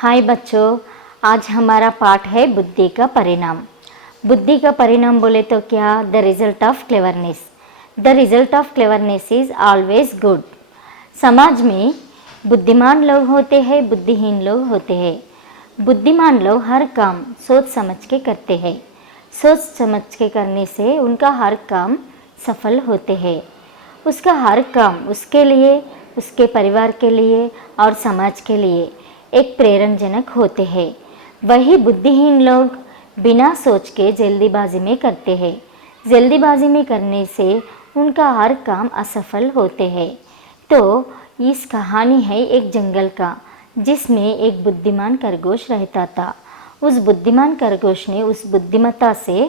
हाय बच्चों, आज हमारा पाठ है बुद्धि का परिणाम। बुद्धि का परिणाम बोले तो क्या? The result of cleverness. The result of cleverness is always good. समाज में बुद्धिमान लोग होते हैं, बुद्धिहीन लोग होते हैं। बुद्धिमान लोग हर काम सोच समझ के करते हैं। सोच समझ के करने से उनका हर काम सफल होते हैं। उसका हर काम उसके लिए, उसके परिवार के लिए और समाज के लिए एक प्रेरणाजनक होते हैं। वही बुद्धिहीन लोग बिना सोच के जल्दीबाजी में करते हैं। जल्दीबाजी में करने से उनका हर काम असफल होते हैं। तो इस कहानी है एक जंगल का, जिसमें एक बुद्धिमान खरगोश रहता था। उस बुद्धिमान खरगोश ने उस बुद्धिमत्ता से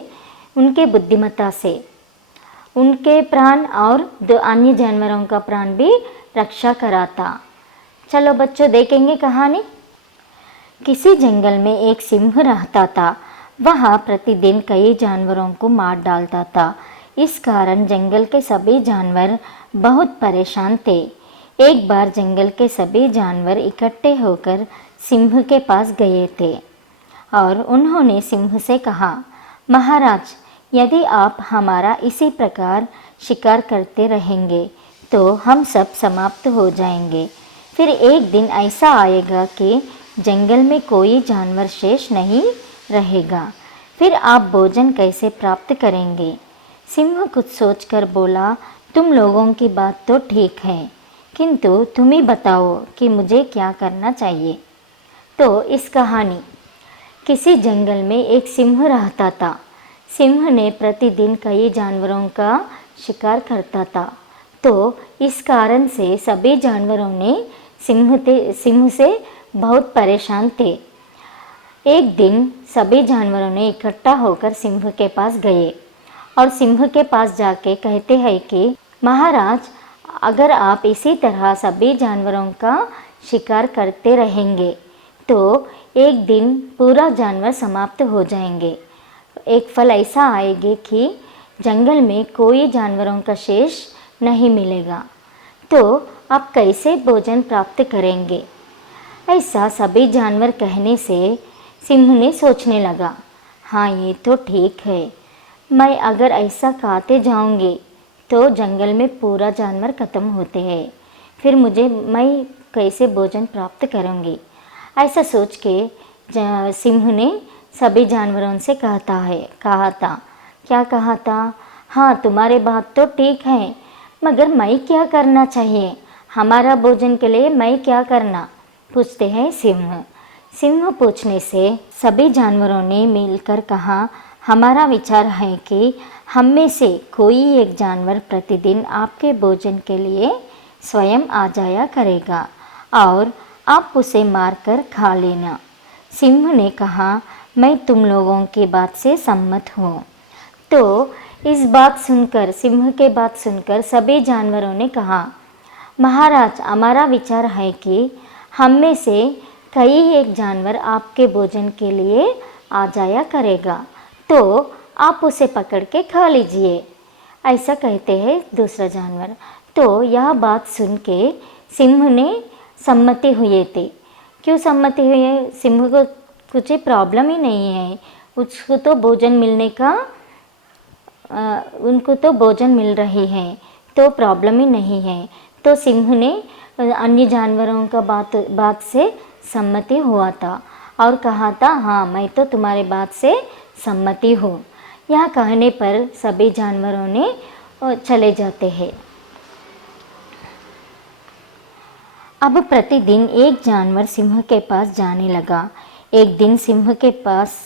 उनके प्राण और दो अन्य जानवरों का प्राण भी रक्षा करा था। चलो बच्चों, देखेंगे कहानी। किसी जंगल में एक सिंह रहता था। वह प्रतिदिन कई जानवरों को मार डालता था। इस कारण जंगल के सभी जानवर बहुत परेशान थे। एक बार जंगल के सभी जानवर इकट्ठे होकर सिंह के पास गए थे और उन्होंने सिंह से कहा, महाराज, यदि आप हमारा इसी प्रकार शिकार करते रहेंगे तो हम सब समाप्त हो जाएंगे। फिर एक दिन ऐसा आएगा कि जंगल में कोई जानवर शेष नहीं रहेगा। फिर आप भोजन कैसे प्राप्त करेंगे? सिंह कुछ सोचकर बोला, तुम लोगों की बात तो ठीक है, किंतु तुम ही बताओ कि मुझे क्या करना चाहिए। तो इस कहानी, किसी जंगल में एक सिंह रहता था। सिंह ने प्रतिदिन कई जानवरों का शिकार करता था। तो इस कारण से सभी जानवरों ने सिंह से बहुत परेशान थे। एक दिन सभी जानवरों ने इकट्ठा होकर सिंह के पास गए और सिंह के पास जाके कहते हैं कि महाराज, अगर आप इसी तरह सभी जानवरों का शिकार करते रहेंगे तो एक दिन पूरा जानवर समाप्त हो जाएंगे। एक फल ऐसा आएगा कि जंगल में कोई जानवरों का शेष नहीं मिलेगा। तो आप कैसे भोजन प्राप्त करेंगे? ऐसा सभी जानवर कहने से सिंह ने सोचने लगा, हाँ ये तो ठीक है, मैं अगर ऐसा खाते जाऊंगी तो जंगल में पूरा जानवर खत्म होते हैं। फिर मैं कैसे भोजन प्राप्त करूंगी? ऐसा सोच के सिंह ने सभी जानवरों से कहा था। क्या कहा था? हाँ, तुम्हारी बात तो ठीक है, मगर मैं क्या करना चाहिए? हमारा भोजन के लिए मैं क्या करना? पूछते हैं सिंह। सिंह पूछने से सभी जानवरों ने मिलकर कहा, हमारा विचार है कि हम में से कोई एक जानवर प्रतिदिन आपके भोजन के लिए स्वयं आ जाया करेगा और आप उसे मारकर खा लेना। सिंह ने कहा, मैं तुम लोगों की बात से सम्मत हूँ। तो सिंह के बात सुनकर सभी जानवरों ने कहा, महाराज, हमारा विचार है कि हम में से कई एक जानवर आपके भोजन के लिए आ जाया करेगा, तो आप उसे पकड़ के खा लीजिए। ऐसा कहते हैं दूसरा जानवर। तो यह बात सुन के सिंह ने सम्मति हुए थे। क्यों सम्मति हुई? सिंह को कुछ प्रॉब्लम ही नहीं है, उसको तो भोजन मिलने का उनको तो भोजन मिल रही है, तो प्रॉब्लम ही नहीं है। तो सिंह ने अन्य जानवरों का बात से सम्मति हुआ था और कहा था, हाँ मैं तो तुम्हारी बात से सम्मति हूँ। यह कहने पर सभी जानवरों ने चले जाते हैं। अब प्रतिदिन एक जानवर सिंह के पास जाने लगा। एक दिन सिंह के पास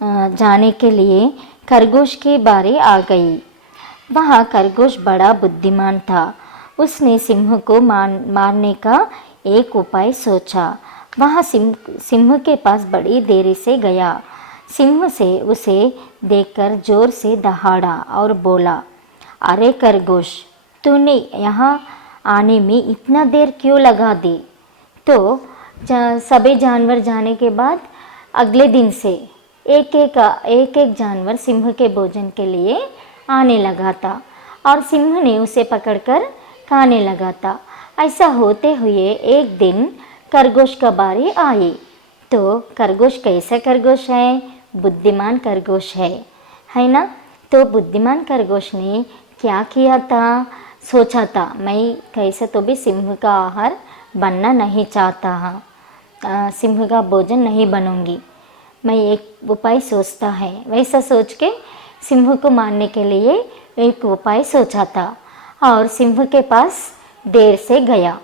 जाने के लिए खरगोश की बारी आ गई। वह खरगोश बड़ा बुद्धिमान था। उसने सिंह को मारने का एक उपाय सोचा। वह सिंह के पास बड़ी देरी से गया। सिंह से उसे देखकर जोर से दहाड़ा और बोला, अरे खरगोश, तूने यहाँ आने में इतना देर क्यों लगा दी? तो सभी जानवर जाने के बाद अगले दिन से एक एक जानवर सिंह के भोजन के लिए आने लगा था और सिंह ने उसे पकड़कर खाने लगा था। ऐसा होते हुए एक दिन खरगोश का बारी आई। तो खरगोश कैसा खरगोश है? बुद्धिमान खरगोश है ना। तो बुद्धिमान खरगोश ने क्या किया था? सोचा था मैं कैसे तो भी सिंह का आहार बनना नहीं चाहता, सिंह का भोजन नहीं बनूंगी, मैं एक उपाय सोचता है। वैसा सोच के सिंह को मारने के लिए एक उपाय सोचा था और सिंह के पास देर से गया।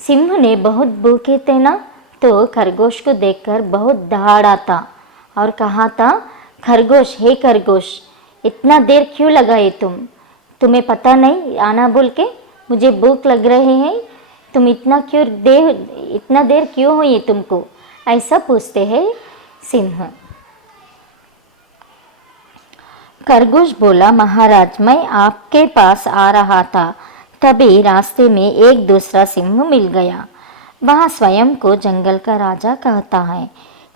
सिंह ने बहुत भूखे थे ना, तो खरगोश को देखकर बहुत दहाड़ा था और कहा था, खरगोश, हे खरगोश, इतना देर क्यों लगाए तुम्हें पता नहीं आना बोल के? मुझे भूख लग रही है, तुम इतना देर क्यों हुई तुमको? ऐसा पूछते हैं सिंह। खरगोश बोला, महाराज, मैं आपके पास आ रहा था, तभी रास्ते में एक दूसरा सिंह मिल गया। वह स्वयं को जंगल का राजा कहता है।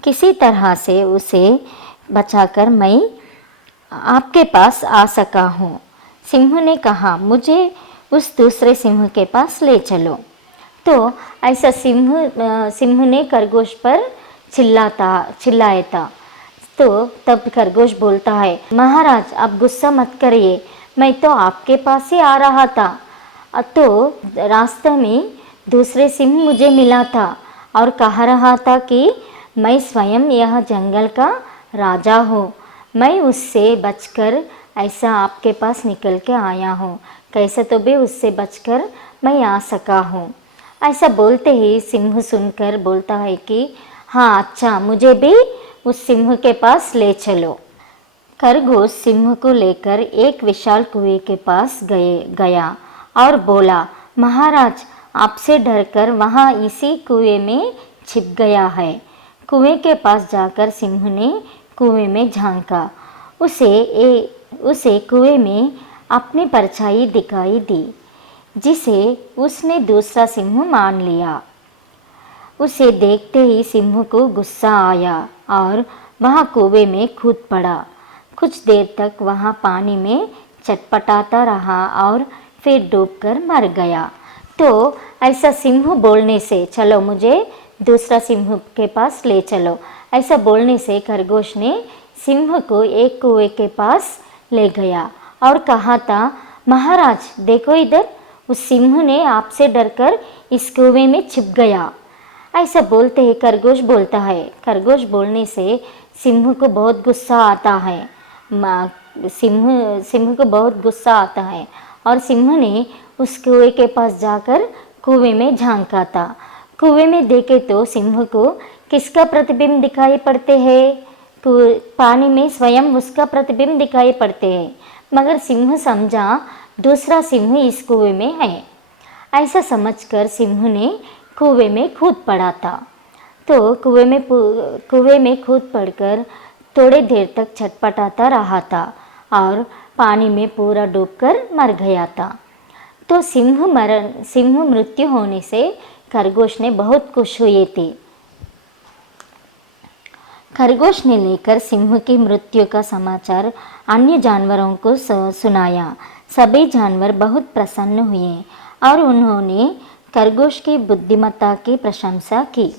किसी तरह से उसे बचाकर मैं आपके पास आ सका हूँ। सिंह ने कहा, मुझे उस दूसरे सिंह के पास ले चलो। तो ऐसा सिंह ने खरगोश पर चिल्लाया था। तो तब खरगोश बोलता है, महाराज, आप गुस्सा मत करिए, मैं तो आपके पास ही आ रहा था। तो रास्ते में दूसरे सिंह मुझे मिला था और कह रहा था कि मैं स्वयं यह जंगल का राजा हूँ, मैं उससे बचकर ऐसा आपके पास निकल के आया हूँ, कैसे तो भी उससे बचकर मैं आ सका हूँ। ऐसा बोलते ही सिंह सुनकर बोलता है कि हाँ अच्छा, मुझे भी उस सिंह के पास ले चलो। खरगोश सिंह को लेकर एक विशाल कुएं के पास गया और बोला, महाराज, आपसे डरकर वहाँ इसी कुएं में छिप गया है। कुएं के पास जाकर सिंह ने कुएं में झांका। उसे कुएं में अपनी परछाई दिखाई दी, जिसे उसने दूसरा सिंह मान लिया। उसे देखते ही सिंह को गुस्सा आया और वह कुएं में कूद पड़ा। कुछ देर तक वह पानी में चटपटाता रहा और फिर डूबकर मर गया। तो ऐसा सिंह बोलने से, चलो मुझे दूसरा सिंह के पास ले चलो, ऐसा बोलने से खरगोश ने सिंह को एक कुएं के पास ले गया और कहा था, महाराज देखो इधर, उस सिंह ने आपसे डरकर इस कुएं में छिप गया। ऐसा बोलते ही खरगोश बोलता है। खरगोश बोलने से सिंह को बहुत गुस्सा आता है। सिंह को बहुत गुस्सा आता है और सिंह ने उस कुएं के पास जाकर कुएं में झांका था। कुएं में देखे तो सिंह को किसका प्रतिबिंब दिखाई पड़ते हैं? पानी में स्वयं उसका प्रतिबिंब दिखाई पड़ते हैं, मगर सिंह समझा दूसरा सिंह इस कुएं में है। ऐसा समझकर सिंह ने कुएं में कूद पड़ा था। तो कुएं में कूद पड़कर थोड़ी देर तक छटपटाता रहा था और पानी में पूरा डूबकर मर गया था। तो सिंह मृत्यु होने से खरगोश ने बहुत खुश हुए थे। खरगोश ने लेकर सिंह की मृत्यु का समाचार अन्य जानवरों को सुनाया। सभी जानवर बहुत प्रसन्न हुए और उन्होंने खरगोश की बुद्धिमत्ता की प्रशंसा की।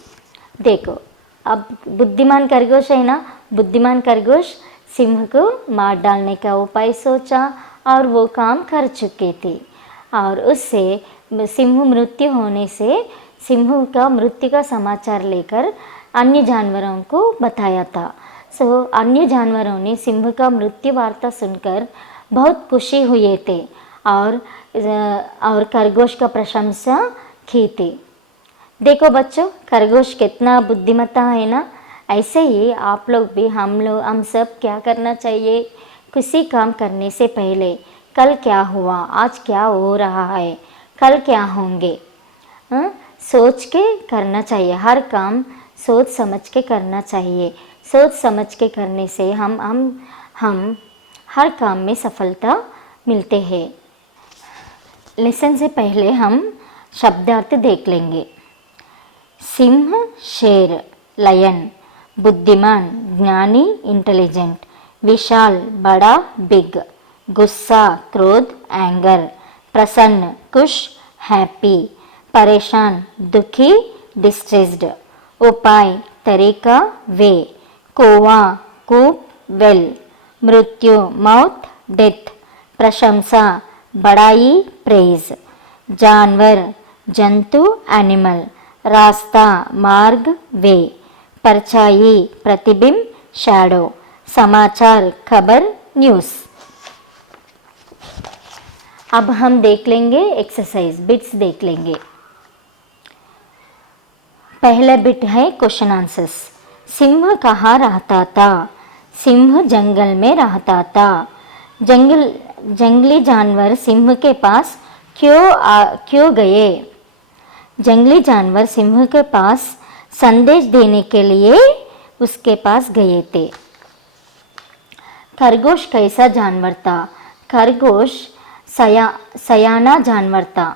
देखो, अब बुद्धिमान खरगोश है ना, बुद्धिमान खरगोश सिंह को मार डालने का उपाय सोचा और वो काम कर चुके थे और उससे सिंह मृत्यु होने से सिंह का मृत्यु का समाचार लेकर अन्य जानवरों को बताया था। अन्य जानवरों ने सिंह का मृत्यु वार्ता सुनकर बहुत खुशी हुए थे और खरगोश का प्रशंसा की थी। देखो बच्चों, खरगोश कितना बुद्धिमत्ता है ना। ऐसे ही आप लोग भी, हम सब क्या करना चाहिए? किसी काम करने से पहले कल क्या हुआ, आज क्या हो रहा है, कल क्या होंगे, सोच के करना चाहिए। हर काम सोच समझ के करना चाहिए। सोच समझ के करने से हम हर काम में सफलता मिलते हैं। लेसन से पहले हम शब्दार्थ देख लेंगे। सिंह शेर लायन, बुद्धिमान ज्ञानी इंटेलिजेंट, विशाल बड़ा बिग, गुस्सा क्रोध एंगर, प्रसन्न खुश हैप्पी, परेशान दुखी डिस्ट्रेस्ड, उपाय तरीका वे, कुआं कूप वेल, मृत्यु मौत डेथ, प्रशंसा बड़ाई प्रेज, जानवर जंतु एनिमल, रास्ता मार्ग वे, परछाई प्रतिबिंब शैडो, समाचार खबर न्यूज़। अब हम देख लेंगे एक्सरसाइज बिट्स देख लेंगे। पहला बिट है क्वेश्चन आंसर्स। सिंह कहाँ रहता था? सिंह जंगल में रहता था। जंगली जानवर सिंह के पास क्यों गए? जंगली जानवर सिंह के पास संदेश देने के लिए उसके पास गए थे। खरगोश कैसा जानवर था? खरगोश सयाना जानवर था।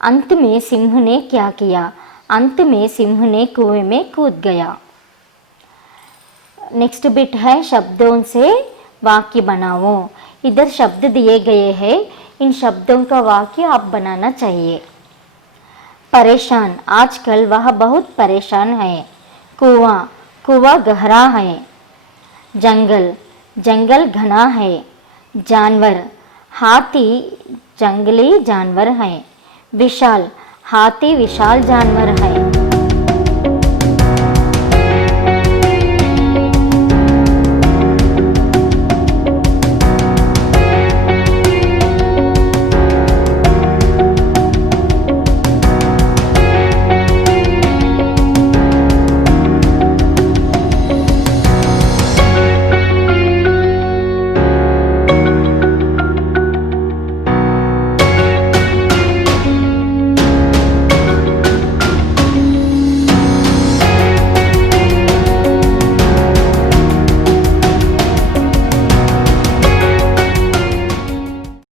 अंत में सिंह ने क्या किया? अंत में सिंह ने कुएं में कूद गया। नेक्स्ट बिट है शब्दों से वाक्य बनाओ। इधर शब्द दिए गए हैं, इन शब्दों का वाक्य आप बनाना चाहिए। परेशान, आजकल वह बहुत परेशान है। कुआं गहरा है। जंगल घना है। जानवर, हाथी जंगली जानवर है। विशाल, हाथी विशाल जानवर है।